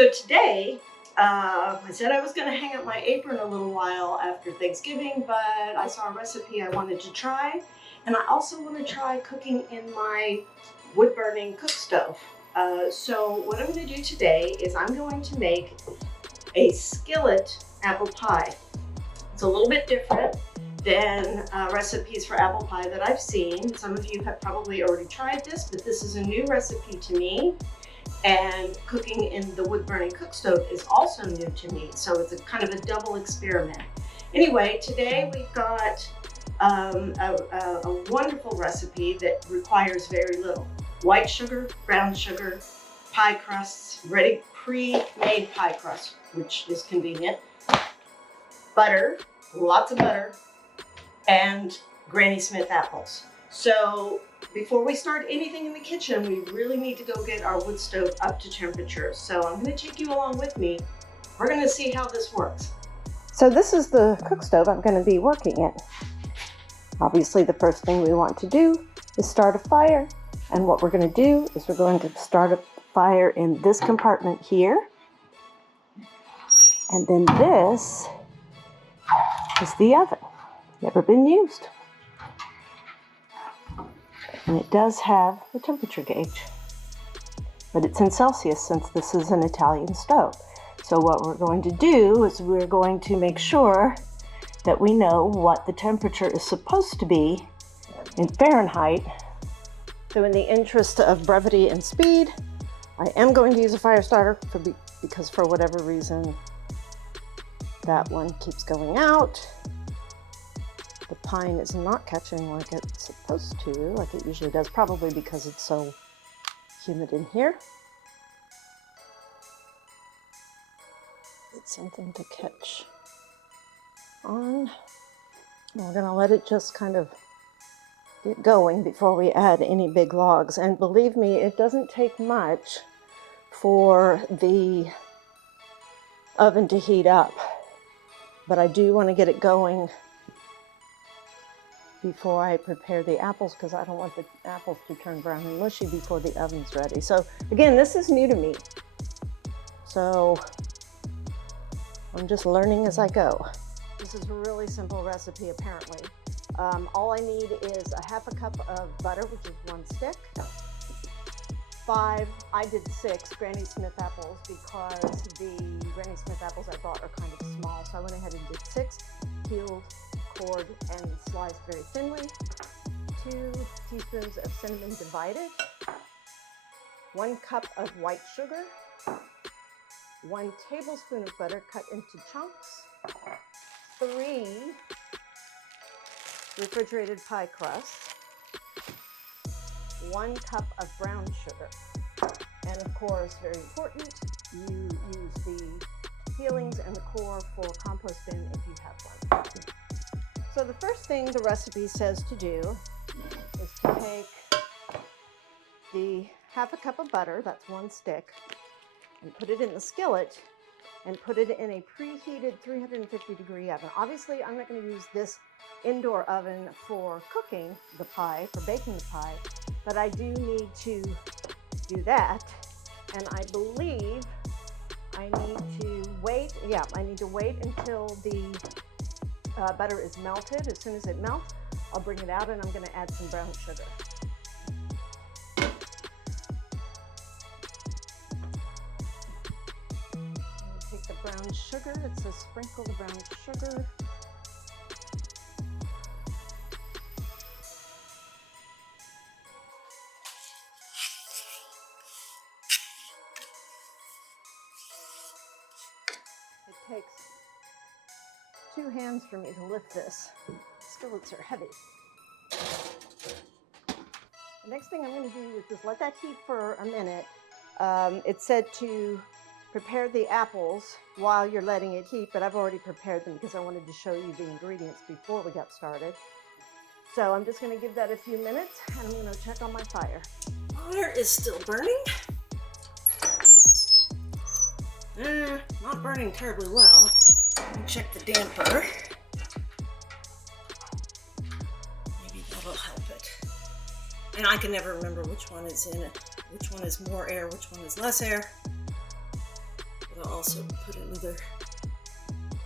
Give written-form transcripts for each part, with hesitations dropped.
So today, I said I was going to hang up my apron a little while after Thanksgiving, but I saw a recipe I wanted to try. And I also want to try cooking in my wood-burning cook stove. So what I'm going to do today is I'm going to make a skillet apple pie. It's a little bit different than recipes for apple pie that I've seen. Some of you have probably already tried this, but this is a new recipe to me. And cooking in the wood-burning cook stove is also new to me, so it's a kind of a double experiment. Anyway, today we've got a wonderful recipe that requires very little. White sugar, brown sugar, pie crusts, ready pre-made pie crust, which is convenient, butter, lots of butter, and Granny Smith apples. So before we start anything in the kitchen, we really need to go get our wood stove up to temperature. So I'm going to take you along with me. We're going to see how this works. So this is the cook stove I'm going to be working in. Obviously, the first thing we want to do is start a fire. And what we're going to do is we're going to start a fire in this compartment here. And then this is the oven. Never been used. And it does have a temperature gauge, but it's in Celsius since this is an Italian stove. So what we're going to do is we're going to make sure that we know what the temperature is supposed to be in Fahrenheit. So in the interest of brevity and speed, I am going to use a fire starter because for whatever reason, that one keeps going out. The pine is not catching like it's supposed to, like it usually does, probably because it's so humid in here. It's something to catch on. We're gonna let it just kind of get going before we add any big logs. And believe me, it doesn't take much for the oven to heat up, but I do want to get it going before I prepare the apples, because I don't want the apples to turn brown and mushy before the oven's ready. So again, this is new to me. So I'm just learning as I go. This is a really simple recipe apparently. All I need is a half a cup of butter, which is 1 stick. I did 6 Granny Smith apples because the Granny Smith apples I bought are kind of small. So I went ahead and did 6, peeled, cored, and sliced very thinly. 2 teaspoons of cinnamon divided. 1 cup of white sugar. 1 tablespoon of butter cut into chunks. 3 refrigerated pie crusts. 1 cup of brown sugar. And of course, very important, you use the peelings and the core for compost bin if you have one. So the first thing the recipe says to do is to take the half a cup of butter, that's 1 stick, and put it in the skillet and put it in a preheated 350-degree oven. Obviously, I'm not going to use this indoor oven for cooking the pie, for baking the pie, but I do need to do that. And I believe I need to wait, I need to wait until the butter is melted. As soon as it melts, I'll bring it out and I'm going to add some brown sugar. Take the brown sugar, it says sprinkle the brown sugar. It takes 2 hands for me to lift this. Skillets are heavy. The next thing I'm going to do is just let that heat for a minute. It said to prepare the apples while you're letting it heat, but I've already prepared them because I wanted to show you the ingredients before we got started. So I'm just going to give that a few minutes and I'm going to check on my fire. Water is still burning. Not burning terribly well. Let me check the damper. Maybe that'll help it. And I can never remember which one is in it. Which one is more air, which one is less air. I'll also put another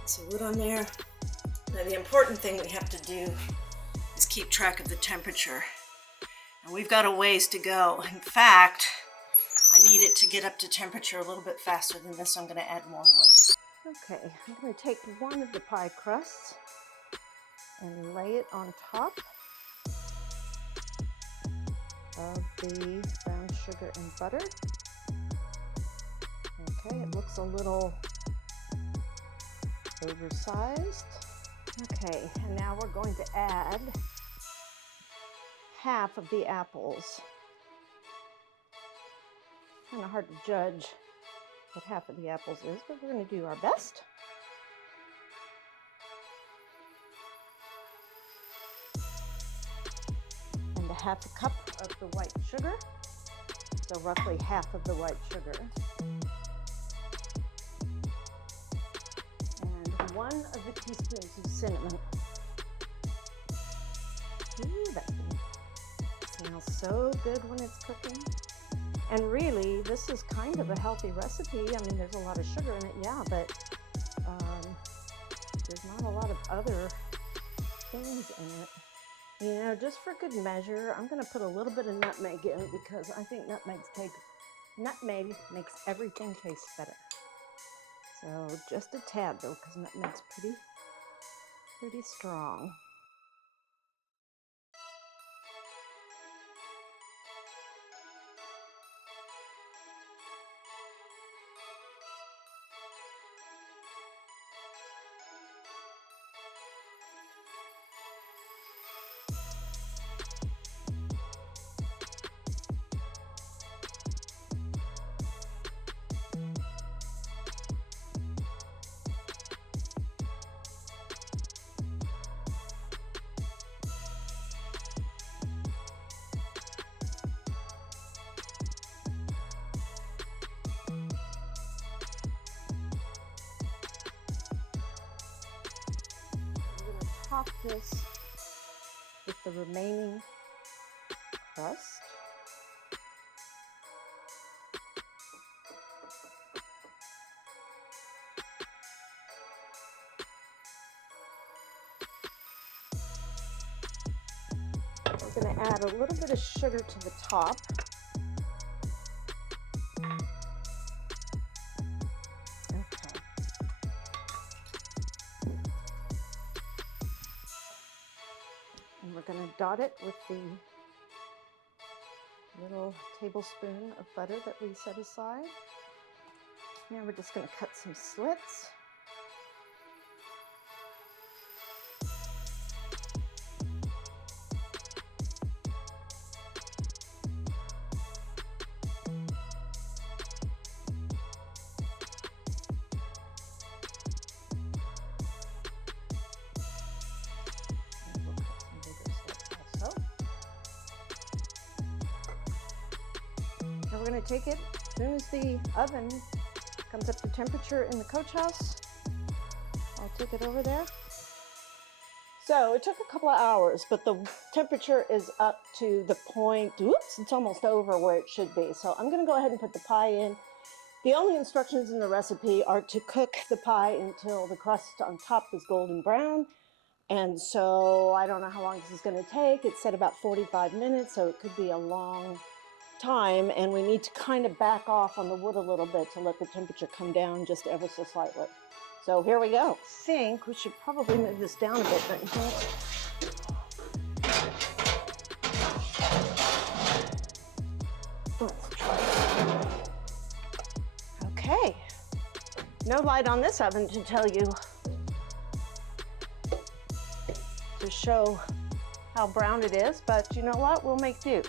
piece of wood on there. Now the important thing we have to do is keep track of the temperature. And we've got a ways to go. In fact, I need it to get up to temperature a little bit faster than this, so I'm going to add more wood. Okay, I'm going to take one of the pie crusts and lay it on top of the brown sugar and butter. Okay, it looks a little oversized. Okay, and now we're going to add half of the apples. Kind of hard to judge what half of the apples is, but we're going to do our best. And a half a cup of the white sugar, so roughly half of the white sugar. And 1 of the teaspoons of cinnamon. Ooh, that smells so good when it's cooking. And really, this is kind of a healthy recipe. I mean, there's a lot of sugar in it, yeah, but there's not a lot of other things in it. You know, just for good measure, I'm going to put a little bit of nutmeg in because I think nutmeg makes everything taste better. So just a tad though, because nutmeg's pretty strong. Top this with the remaining crust. We're going to add a little bit of sugar to the top. And we're going to dot it with the little tablespoon of butter that we set aside. Now we're just going to cut some slits. We're going to take it as soon as the oven comes up to temperature in the coach house. I'll take it over there. So it took a couple of hours, but the temperature is up to the point, oops, it's almost over where it should be. So I'm going to go ahead and put the pie in. The only instructions in the recipe are to cook the pie until the crust on top is golden brown. And so I don't know how long this is going to take. It said about 45 minutes, so it could be a long time, and we need to kind of back off on the wood a little bit to let the temperature come down just ever so slightly. So here we go. I think we should probably move this down a bit, don't you think? Let's try it. Okay. No light on this oven to tell you, to show how brown it is, but you know what? We'll make do.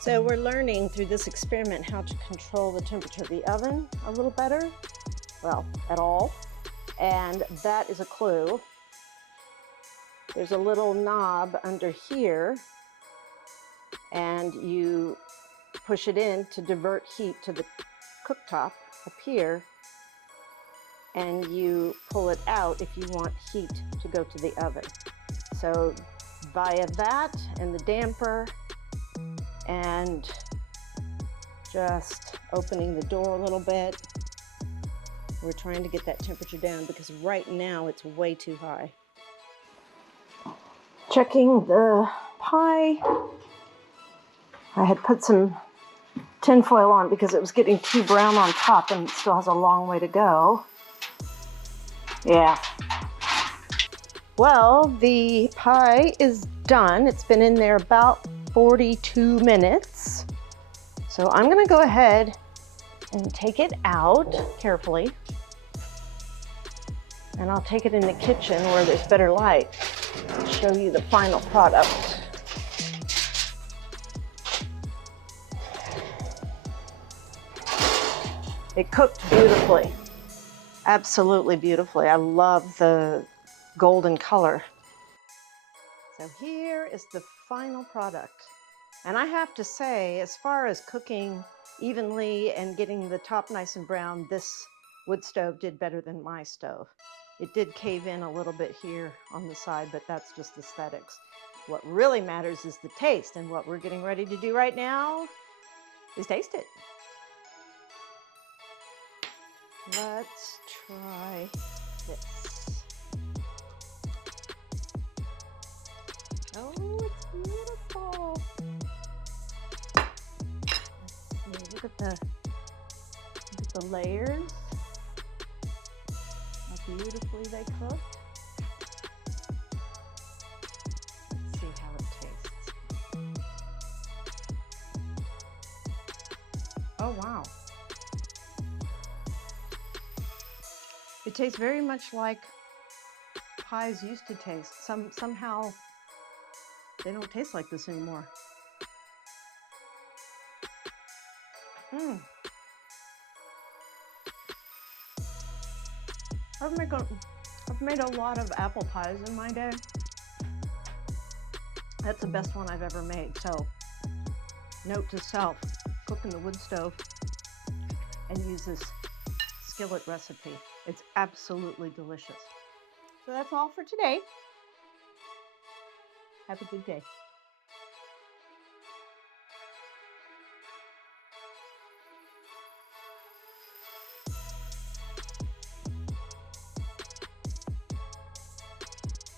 So we're learning through this experiment how to control the temperature of the oven a little better, well, at all, and that is a clue. There's a little knob under here, and you push it in to divert heat to the cooktop up here, and you pull it out if you want heat to go to the oven. So via that and the damper, and just opening the door a little bit. We're trying to get that temperature down because right now it's way too high. Checking the pie. I had put some tin foil on because it was getting too brown on top and it still has a long way to go. Yeah. Well, the pie is done. It's been in there about 42 minutes. So I'm gonna go ahead and take it out carefully. And I'll take it in the kitchen where there's better light to show you the final product. It cooked beautifully, absolutely beautifully. I love the golden color. So here is the final product. And I have to say, as far as cooking evenly and getting the top nice and brown, this wood stove did better than my stove. It did cave in a little bit here on the side, but that's just aesthetics. What really matters is the taste, and what we're getting ready to do right now is taste it. Let's try this. Oh, it's beautiful. Let's see, look at the layers. How beautifully they cook. Let's see how it tastes. Oh, wow. It tastes very much like pies used to taste. Somehow they don't taste like this anymore. I've made a lot of apple pies in my day. That's the best one I've ever made. So, note to self, cook in the wood stove and use this skillet recipe. It's absolutely delicious. So that's all for today. Have a good day.